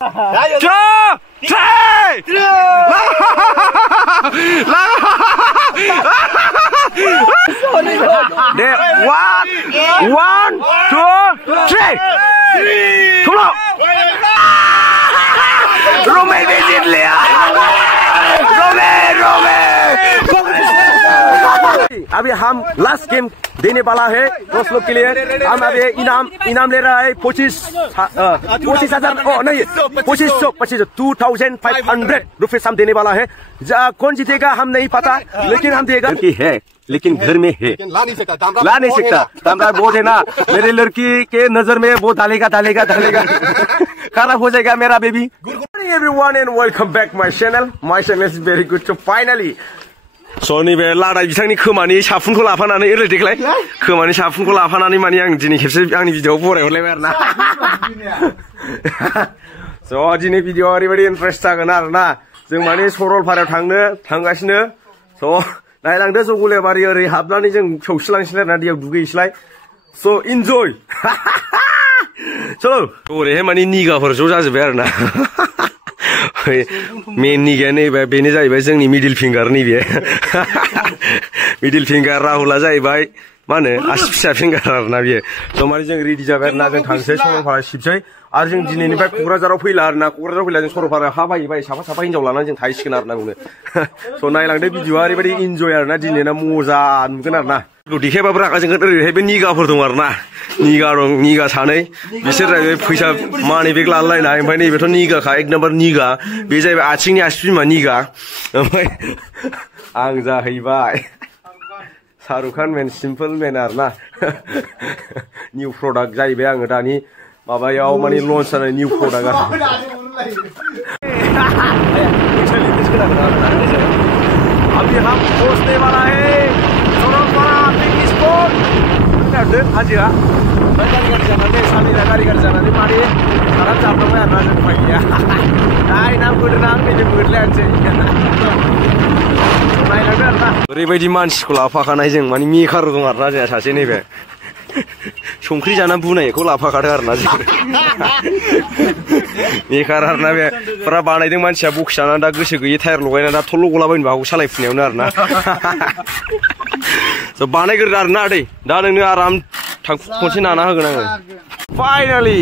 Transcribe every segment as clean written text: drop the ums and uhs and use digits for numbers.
One, two, three. Rome visit लिया. Rome. अभी हम लास्ट गेम देने वाला है दोस्त लोग के लिए। हम अभी इनाम ले रहा है 25,000 नहीं 2500 रुपए हम देने वाला है। कौन जीतेगा हम नहीं पता, लेकिन हम देगा कि है, लेकिन घर में है, ला नहीं सकता दामदार बहुत है ना। मेरे लड़की के नजर में वो डालेगा खराब हो जाएगा मेरा baby. Good morning everyone and welcome back my channel is very good. So finally स'नि बे लादाय बिथांनि खोमानि साफुनखौ लाफानानै ओरै देग्लाय खोमानि साफुनखौ लाफानानै माने आं दिनै खेबसे आंनि भिडिअ'आव बरायहरलायबाय आरो ना। स' दिनै भिडिअ'आ ओरैबायदि इन्टारेस्ट जागोन आरो ना। जों माने सरलपारायाव थांगासिनो। स' नायलांदो जगुलाबारि ओरै हाबनानै जों सौसिलांसैलाय आरोना, दैयाव दुगैहैसैलाय। स' इन्जय चलो ओरैहाय माने निगाफोर ज' जाजोब्बाय आरो ना। मेन निगाया नैबे बेनो जाहैबाय जोंनि मिडिल फिंगार नैबे मिडिल फिंगार राहुला जाहैबाय मा होनो आसि फिसा फिंगार आरोना बियो। स' माने जों रेडि जाबाय आरोना, जों थांसै सरलपारा सिबसै। आरो जों दिनैनिफ्राय क'क्राझाराव फैला आरोना, क'क्राझाराव फैला जों सरलपारायाव हा बायै साफा हिनजाव लानानै जों थाहैसिगोन आरोना बुंनो। स' नायलांदो भिडिअ'आ ओरैबायदि इन्जय आरोना, दिनैना मजा नुगोन आरोना। देखायबाबो रागा जोंगोन। ओरैहायबो निगाफोर दं आरोना, निगा दं, निगा सानै बिसोर जाहैबाय फैसा मानि बेग लालायनाय। ओमफ्राय नैबेथ' निगाखा, एक नाम्बार निगा बे जाहैबाय आथिंनि आसि बिमा निगा। ओमफ्राय आं जाहैबाय शाहरुख खान मेन सिम्पोल मेन आरोना। निउ प्रडाक्ट जाहैबाय आङो दानि माबायाव माने लन्च जानाय निउ प्रडाक्ट आरो। अभी हम पहुंचने वाला है सरलपारा पिकनिक स्पॉट। हाजोआ गारि जानानै सानैना गारि जानानै माने आराम जाफ्लांबाय आरोना, जों उपाय गैया। नायना बोदोना आं नैबे बोदलायानोसै नायलांदो आरोना। ओरैबायदि मानसिखौ लाफाखानाय जों माने मेकार दं आरोना जोंहा सासे नैबे संख्रि जाना बुनायखौ लाफाखादों आरोना जों। मेकार आरोना बे फुरा बानायदों मानसिया बक्स जानानै दा गोसो गैयै टायार लगायना दा थल' गलाबायनोबो हागौ सालायफुनायावनो आरोना। स' बानायग्रोदो आरोना आदै, दा नोंनो आराम खनसे नाना होगोन आङो। फाइनालि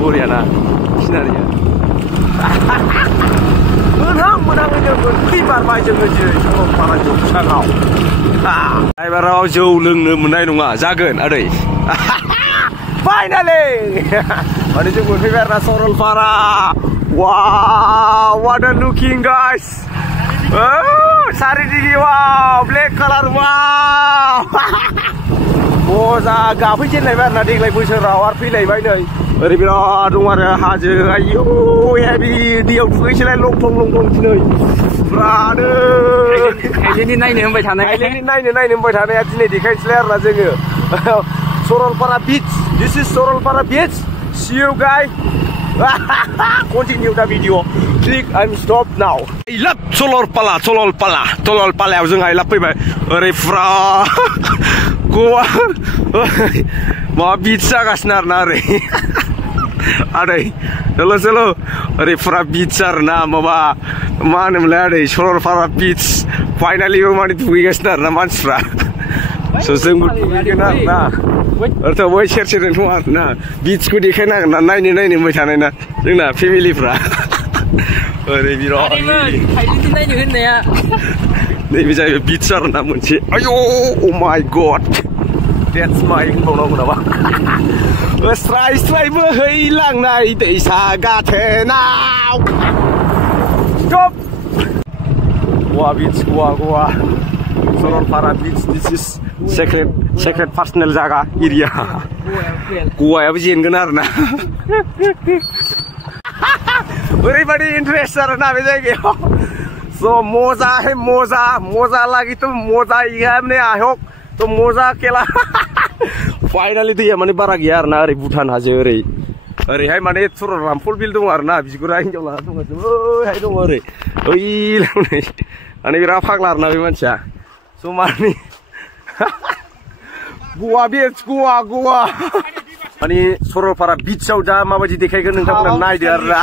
बरियाना सिनारिया मोनहां जों फैबारबाय जोङो दिनै सरलपारा जौसाङाव। ड्राइभाराव जौ लोंनो मोननाय नङा जागोन आदै। फाइनालि माने जों मोनफैबाय आरोना Saralpara. Wow what a looking guys. सारिदिगि वाव ब्लेक कालार वाव मजा गाफैजेनलायबाय आरोना देग्लाय बोसोराव आरो फैलायबाय नै ओरै बिराद दं आरो हाजो। आयौ हेभि दैयाव दुगैसैलाय लंथं दिनै फुरानो आइलेण्डनि नायनो होनबाय थानाया दिनै देखायनोसैलाय आरोना जोङो। Saralpara beach, this is Saralpara beach. See you guys. Continue the video. Click and stop now. I love सरलपारायाव जों आइ लाब फैबाय ओरै फुरा गवा माबा बीच जागासिनो आरोना ओरै आदै चलो ओरै फुरा बीच आरोना माबा मा होनोमोनलाय आदै सरलपारा बीच। फाइनालि माने दुगैगासिनो आरोना मानसिफ्रा। स' जोंबो दुगैगोन आरोना। ओरैथ' बै सेर दङ आरोना, बीचखौ देखायनांगोन ना, नायनो होनबाय थानाय ना जोंना फेमिलिफ्रा। ओरै बिराद नायनो होननाया नैबे जाहैबाय बीच आरोना मोनसे। आयौ अ माय गड डेट्स माय होनबावनांगौ नामा। स्राय बोहैलांनाय दैसा गाथोनाव स्टप। गवा बीच गवा Saralpara beach. This is secret पार्सनेल जागा एरिया। गवायाबो जेनगोन आरोना। ओरैबायदि इन्टारेस्ट आरोना बे जायगायाव। स' मजा है मजा लागि तो मजा ही है हमने आहोक तो मजा केला। फाइनालि दैया माने बारा गैया आरोना ओरै भुटान हाजो ओरैहाय माने रामफल बिल दं आरोना, बिगुरा हिनजाव लाना दंगासिनो ओरैहाय दङ ओरै माने बिराद फाग्ला आरोना बे मानसिया। स' माने गवा बीच गवा माने सरलपारा बीचआव दा माबायदि देखायगोन नोंथांमोना नायदो आरोना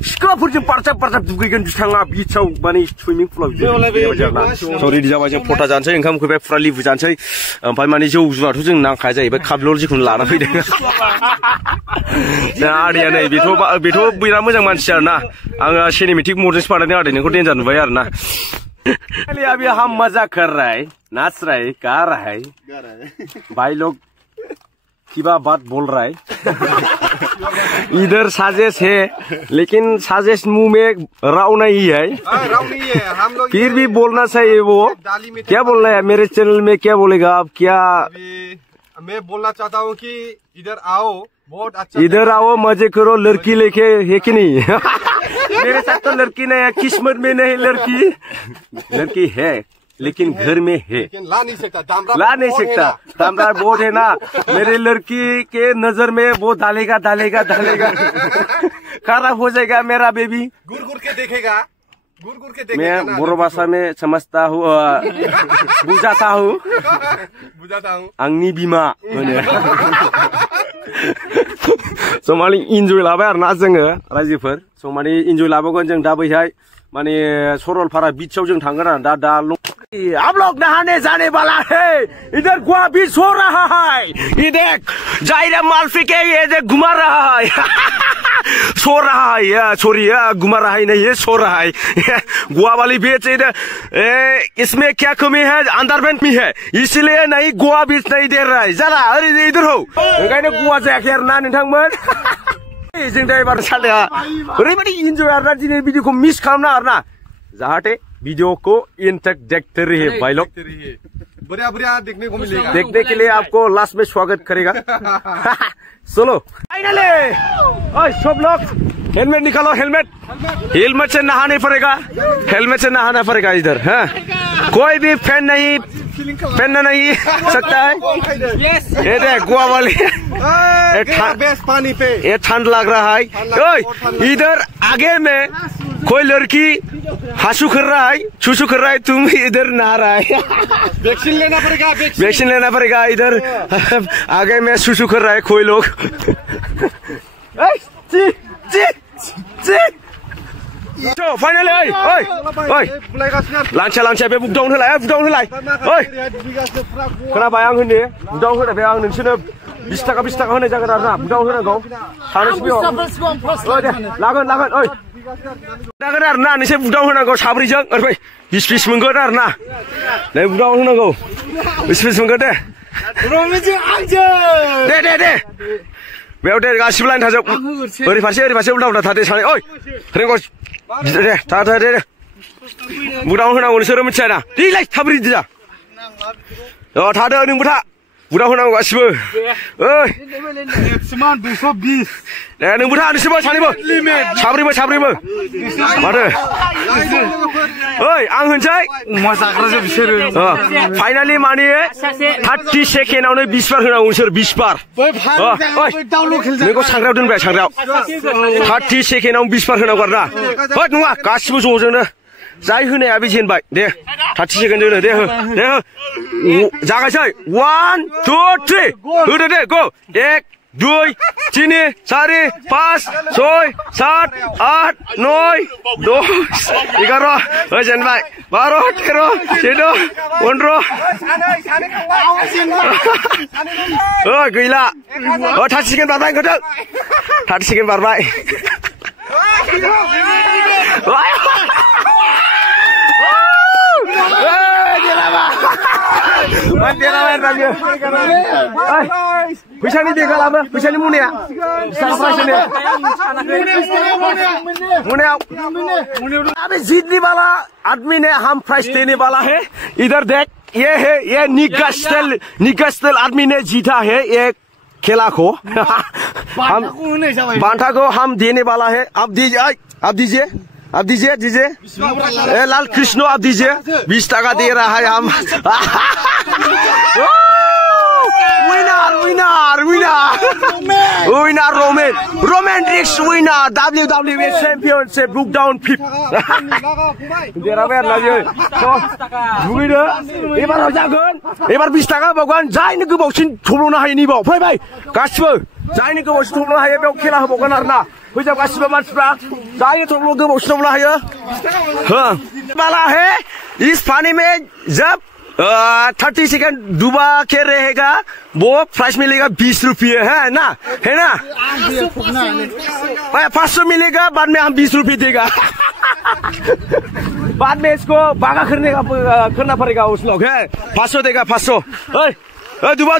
सिख्लाफोरजों पारचाब दुगैगोन बिथाङा बीचआव माने सुइमिं पुलाव स' रेडि जाबाय जों फटा जानोसै ओंखाम उखैबाय फुरा लिबु जानोसै ओमफ्राय माने जौ जुवाथ' जों नांखाया जाहैबाय कापल जिखुनु लाना फैदों दा आदैया नै बेथ' बिराद मोजां मानसि आरोना आङो सिनेमेटिक मडजोंसो बानायदों आदै नोंखौ डेन्जार नुबाय आरोना अभी हम मजा कर रहा है नाच रहा है गा रहा है भाई लोग किबा बात बोल रहा है इधर साजिश है लेकिन साजिश मुंह में राव नहीं है हम लोग फिर भी बोलना चाहिए वो क्या बोलना है मेरे चैनल में क्या बोलेगा आप क्या मैं बोलना चाहता हूँ कि इधर आओ बहुत अच्छा इधर आओ मजे करो लड़की लेके है कि नहीं मेरे साथ तो लड़की नहीं है किस्मत में नहीं लड़की है लेकिन घर में है ला नहीं सकता दामदार बहुत है ना मेरे लड़की के नजर में वो डालेगा खराब हो जाएगा मेरा बेबी गुर के देखेगा मैं बोरो भाषा में समझता हूँ बुझाता हूँ आंनि बिमा स' माने इन्जय लाबाय आरोना जोङो रायजोफोर स' माने इन्जय लाबावगोन जों दा बैहाय माने सरलपारा बीचआव जों थांगोन आरो दा आप लोग नहाने जाने वाला है इधर गोवा बीच हो रहा है ये देख जायरा मालफी के ये देख घुमा रहा है सो रहा है सॉरी घुमा रहा है नहीं ये सो रहा है गोवा वाली बीच इधर इसमें क्या कमी है अंडरपेंट में है इसलिए नहीं गोवा बीच नहीं दे रहा है जरा अरे इधर हो ओंखायनो गोवा जायाखै आरोना नोंथांमोन जों दा एबार सालया ओरैबायदि इन्जय आरोना दिनै भिडिअखौ मिस खालामना आरोना जाहाथे वीडियो को इन तक देखते रहिए भाई लोग बढ़िया देखने को मिलेगा देखने के लिए आपको लास्ट में स्वागत करेगा चलो फाइनली सब लोग हेलमेट निकालो हेलमेट से नहाने पड़ेगा इधर हाँ कोई भी पहनना नहीं सकता है ये देख गोवा वाले पानी पे ये ठंड लग रहा है इधर आगे में कोई लड़की हासू कर रहा है छूछू कर रहा है तुम इधर नहा रहा है वैक्सीन लेना पड़ेगा इधर आगे में छूछू कर रहा है कोई लोग फाइनली लांचा बे बुकडाउन होलाय खोनाबाय आं होनो बुकडाउन होनाय आं नोंसोरनो 20 थाखा होनाय जागोन आरोना बुकडाउन होनांगौ लागोन आरोना नोंसोर बुकडाउन होनांगौ साब्रैजों ओमफ्राय 20 मोनगोन आरोना नै बुकडाउन होनांगौ 20 मोनगोन दे बेयाव दे गासिबो लाइन थाजोब ओरै फारसे उल्टा थादो सानै ओइ रेंगस दे बुकडाउन होनांगौ नोंसोरो मिथिया ना देलाय थाब रेडि जा थादो नोंबो था बुकडाउन होनांगौ गासिबो ओइ दे नोंबो था नोंसोरबो सानैबो साब्रैबो माथो ओइ आं होनसै अमा जाग्रासो बिसोरो फाइनालि माने 30 सेकेन्डआवनो 20 बार होनांगौ नोंसोर 20 बार नोंखौ सांग्रायाव दोनबाय 30 सेकेन्डआव 20 बार होनांगौ आरोना होद नङा गासिबो ज'जोंनो जाय होनाया बे जेनबाय दे 30 सेकेन्ड दोनो दे हो जागायसै 1 2 3 होदो दे गो 1 2 3 4 5 6 7 8 9 10 11 जेनबाय 12 13 14 15 गैला 30 सेकेन्ड बारबाय ओंखारदों 30 सेकेन्ड बारबाय फैसानि बे खालामो फैसानि मुनाया अबे जीतने वाला आदमी ने हम प्राइस देने वाला है इधर देख ये है ये निगस्टल आदमी ने जीता है ये खेला को बांटा को हम देने वाला है आप दीजिए लाल कृष्ण आप दीजिए 20 टाका दे रहा है हम winner, Roman Reigns winner, WWE Championship, look down 5. देरहाबाय आरोना दुगैदो एबाराव जागोन एबार 20 थाखा होबावगोन जायनो गोबावसिन थब्ल'नो हायो निबाव फैबाय गासिबो जायनो गोबावसिन थब्ल'नो हायो बेयाव खेला होबावगोन आरोना फैजाव गासिबो मानसिफ्रा जायनो गोबावसिन थब्ल'नो हायो बाला है इस पानी में जब 30 सेकंड डूबा के रहेगा वो प्राइस मिलेगा 20 रुपये है ना 500 मिलेगा बाद में हम 20 रुपये देगा बाद में इसको बागा करना पड़ेगा उस लोग है 500 देगा 500 दुबा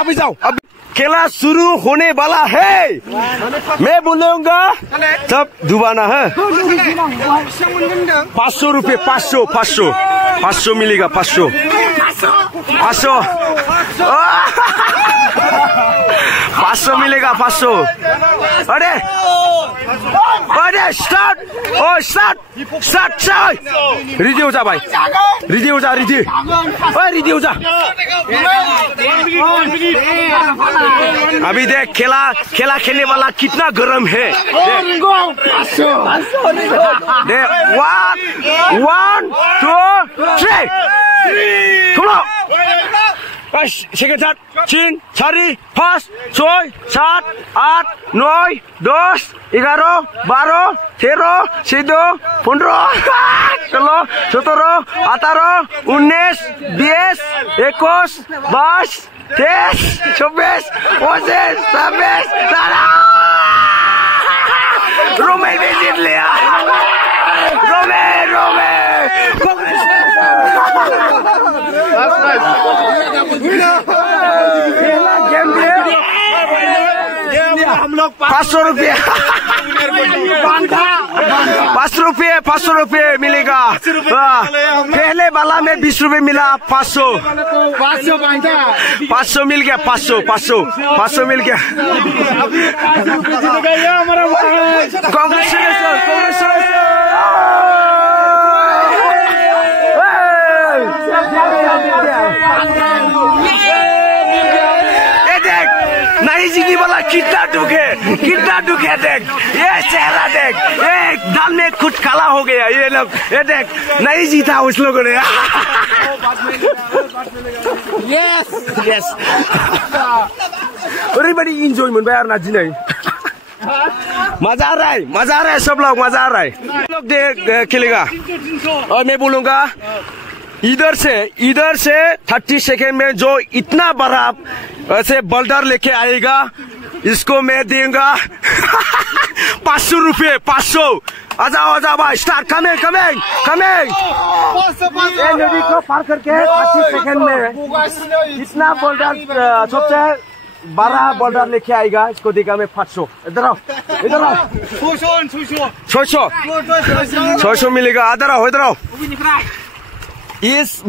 अभी जाओ अब खेला शुरू होने वाला है मैं बोलूंगा तब दुबाना है 500 रुपये 500 मिलेगा 500 मिलेगा 500 अरे स्टार्ट रेडी हो जा भाई रेडी हो जा अभी देख खेला खेलने वाला कितना गर्म है देख 1 2 3 सेकेंड सात 3 4 5 6 7 8 9 10 11 12 13 14 15 16 17 18 19 20 21 22 23 24 25 26 Roman ने जीत लिया हम लोग 500 रुपये 500 रुपये मिलेगा पहले वाला में 20 रुपये मिला 500 मिल गया 500 मिल गया नहीं जीतने वाला कितना दुख है देख ये चेहरा देख एक दाल में कुछ काला हो गया ये लोग ये देख नहीं जीता उस लोगों ने यस अरे बड़ी इंजॉय मोनबाय आरोना दिनै मजा आ रहा है सब लोग मजा आ रहा है लोग देख खेलेगा और मैं बोलूंगा इधर से 30 सेकेंड में जो इतना बड़ा ऐसे बोल्डर लेके आएगा इसको मैं दूंगा 500 रुपये 500 आ जाओ भाई स्टार्ट कमिंग नदी को पार करके 30 सेकेंड में इतना बोल्डर सबसे बड़ा बोल्डर लेके आएगा इसको देगा मैं 500 इधर आओ 600 मिलेगा इधर आओ इस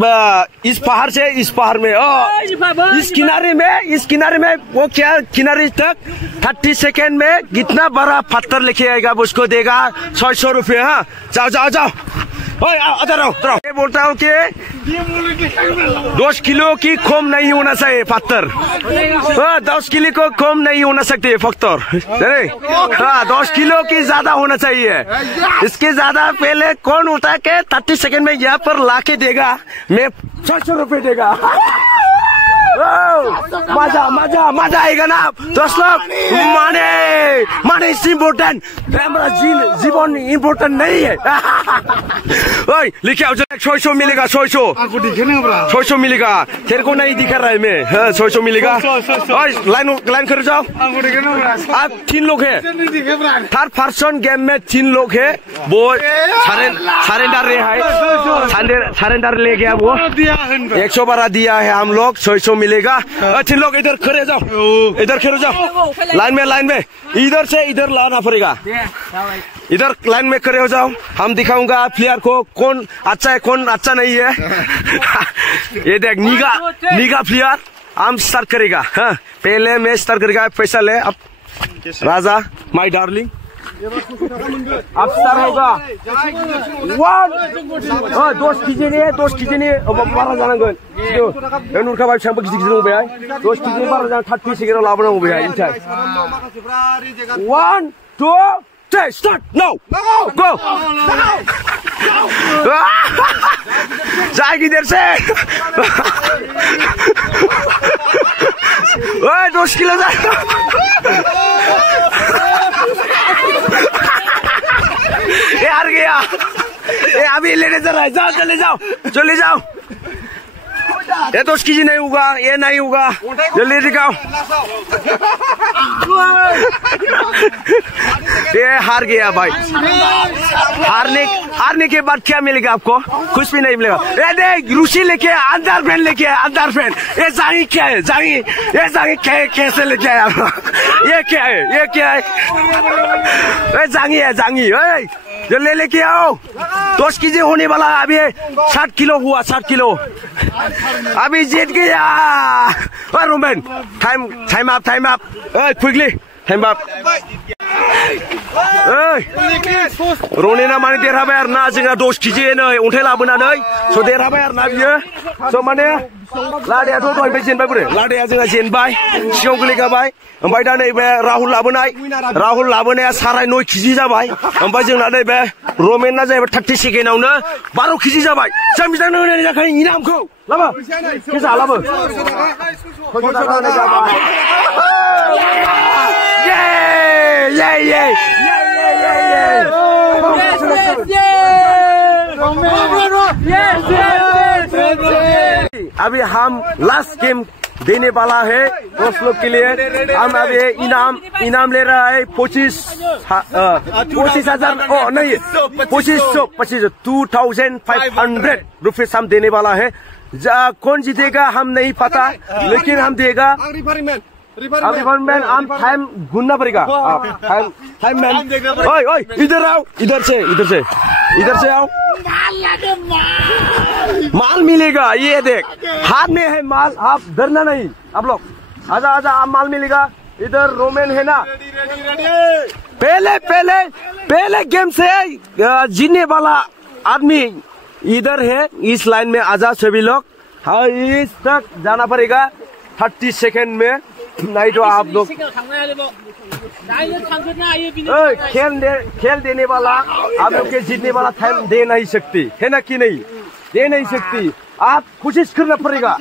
पहाड़ से इस पहाड़ में इस किनारे में वो क्या किनारे तक 30 सेकेंड में कितना बड़ा पत्थर लेके आएगा उसको देगा 600 रुपये हाँ जाओ मैं बोलता हूँ कि 10 किलो की कम नहीं होना चाहिए पत्थर 10 किलो को कम नहीं होना सकते पत्थर 10 किलो की ज्यादा होना चाहिए इसके ज्यादा पहले कौन उठा के 30 सेकेंड में यहाँ पर लाके देगा मैं 600 रुपये देगा मजा आएगा ना 10 लोग माने इम्पोर्टेंट हमारा जीवन इम्पोर्टेंट नहीं है लिखे 600 मिलेगा 600 मिलेगा तेरे को नहीं दिखा रहा है मैं 600 मिलेगा लाइन कर जाओ आप 3 लोग है थर्ड पर्सन गेम में 3 लोग है वो सरेंडर ले गया वो 100 बारा दिया है हम लोग 600 मिलेगा 3 लोग इधर खड़े जाओ लाइन में इधर से इधर लाना पड़ेगा इधर लाइन में खड़े हो जाओ हम दिखाऊंगा प्लेयर को कौन अच्छा है कौन अच्छा नहीं है ये देख निगा प्लेयर हम स्टार्ट करेगा हाँ पहले मैं स्टार्ट करेगा पैसा ले अब राजा माय डार्लिंग अब स्टार्ट होगा 1 10 केजि नि बारा जानांगोन बे नुरखाबाय बेसेबां गिदिर गिदिर दं बेहाय 10 केजि बारा जाना 30 सेकेन्डआव लाबोनांगौ बेहाय मिथिबाय 1 2 3 स्टार्ट नाउ गो जाय गिदिरसे ओए 10 किलो जा ये हार गया ये अभी लेने जा रहा है जाओ चले जाओ ये 10 केजी नहीं होगा ये नहीं होगा जल्दी दिखाओ ये हार गया भाई हारने के बाद क्या मिलेगा आपको कुछ भी नहीं मिलेगा ये देख रूसी लेके अंदर फैन ये जांगी क्या है ये जांगी कैसे लेके आया ये क्या है ये जांगी जो लेके आओ 10 केजी होने वाला अभी 60 किलो हुआ 60 किलो अभी जीत गया रोमन time up quickly time up रनेना माने देरहाबाय आरो ना जोंहा 10 केजि अन्थाइ लाबोनानै स देरहाबाय आरो ना बियो स माने लादायाथ' दहायनिफ्राय जेनबाय बोरो लादाया जोंहा जेनबाय सिगाङाव गोलैगाबाय ओमफ्राय दा नैबे राहुल लाबोनाया 9.5 केजि जाबाय ओमफ्राय जोंना नैबे रमेनना जाहैबाय 30 सेकेन्डआवनो 12 केजि जाबाय जों बिदानो होनाय जाखायो इनामखौ लाबो केसा लाबो अभी हम लास्ट गेम देने वाला है 10 लोग के लिए हम अभी इनाम ले रहा है 2500 रुपीज हम देने वाला है कौन जीतेगा हम नहीं पता लेकिन हम देगा अभी मैन हम टाइम गुनना पड़ेगा टाइम मैन ओए इधर आओ इधर से आओ माल मिलेगा ये देख हाथ में है माल आप डरना नहीं आप लोग आजा आप माल मिलेगा इधर रोमन है ना पहले गेम से जीतने वाला आदमी इधर है इस लाइन में आजा सभी लोग हाँ इस तक जाना पड़ेगा 30 सेकेंड में नहीं तो आप लोग खेल देने वाला आप लोग के जीतने वाला टाइम दे नहीं सकती है ना कि नहीं दे नहीं सकती आप कोशिश करना पड़ेगा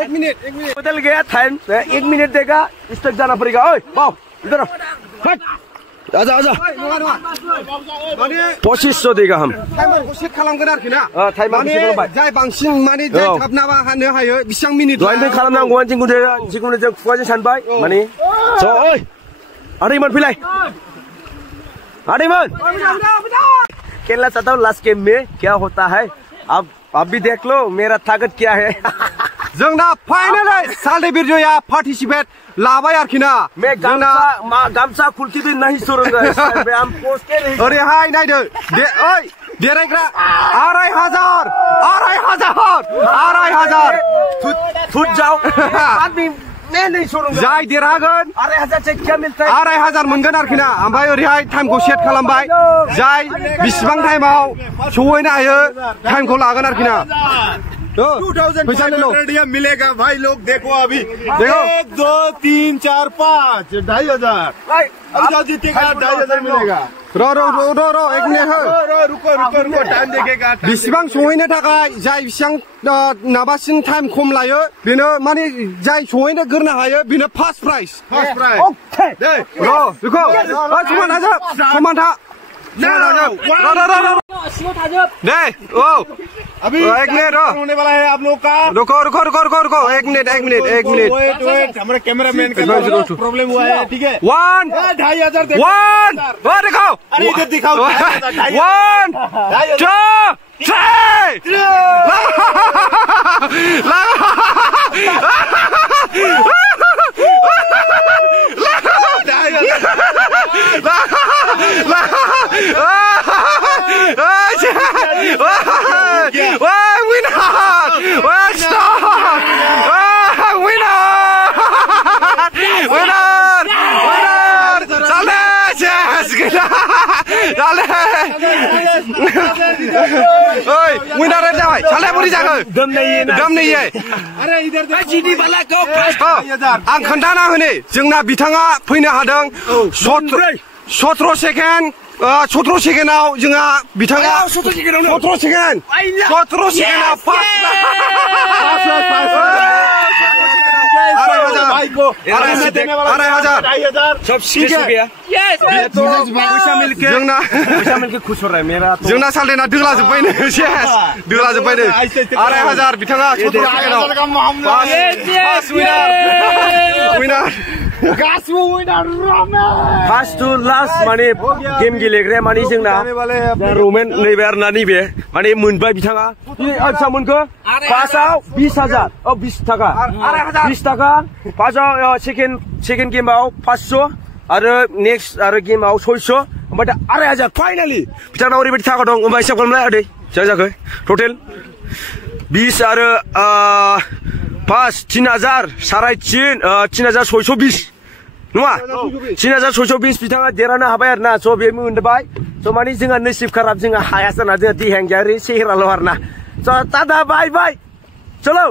एक मिनट बदल गया टाइम 1 मिनट देगा इस तक जाना पड़ेगा इधर आजा 2500 देगा हम टाइमखौ सेट खालामगोन आरोखि ना टाइमखौ सेट खालामबाय जाय बांसिन माने जाय थाबनाबा हानो हायो बेसेबां मिनिट दहायनिफ्राय खालामनांगौआ जिखुनु जों खुगाजों सानबाय माने स' ओइ आदैमोन फैलाय आदैमोन खेलना चाहता हूँ लास्ट गेम में क्या होता है अब भी देख लो मेरा ताकत क्या है जोंना फाइनल साल्टे बिरजया पार्टिसिपेट लाबाय आरोखि ना मैं गामसा खुलती भी नहीं छोड़ूंगा हम पोस्ट के नहीं अरे हाय नायदो ओइ देरायग्रा 2500 फुट जाओ आदमी मैं नहीं छोड़ूंगा जाय देरहागोन 2500 से क्या मिलता है 2500 मोनगोन आरोखि ना ओमफ्राय ओरैहाय टाइमखौ सेट खालामबाय जाय बिसिबां टाइमाव सहैनो हायो टाइमखौ लागोन आरोखि ना 2500 मिलेगा भाई लोग देखो अभी 1 2 3 4 5 2500 अब जो जीतेगा 2500 मिलेगा रो एक मिनिट रुको टाइम देखेगा बिसिबां सहैनो थाखाय जाय बिसिबां नाबासिन टाइम खम लायो बेनो माने जाय सहैनो गोरनो हायो बेनो फार्स्ट प्राइज ओके रुको समान था अभी एक मिनट होने वाला है आप लोग का रुको एक मिनट वेट हमारे कैमरामैन का प्रॉब्लम हुआ है ठीक है 2500 देखो अरे इधर दिखाओ 1 2 विनार जाबाय सालाय बोरै जागोन दम नहीं है आं खोन्थाना होनि जोंना बिथाङा फैनो हादों 17 सेकेन्ड 17 सेकेन्डआव जोंहा बिथाङा 17 सेकेन्डआव जोंना सालदेना दोलाजोब्बायनो दोलाजोब्बायनो 2500 बिथाङा 17 सेकेन्डआव फार्स्ट टू लास्ट माने गेम गेलेग्राया माने जोंना रमेन नैबे आरोना नैबे माने मोनबाय बिथाङा बेसेबां मोनखो फार्स्टआव 20,000 20 थाखा 20 थाखा फार्स्टआव सेकेन्ड गेमाव 500 आरो नेक्स्ट आरो गेमाव 600 ओमफ्राय दा 2500 फाइनालि बिथांनाव ओरैबायदि थाखा दं ओमफ्राय हिसाब खालामलाय आदै बेसेबां जाखो टटेल 20 आरो 5 3000 3620 नङा 3620 बिथाङा देरहानो हाबाय आरोना स' बे मोनबाय स' माने जोंहा नसिब खाराब जोंहा हाया जाना जोंहा देहायारि सेहेराल' आरोना स' टाटा बाय बाय चलो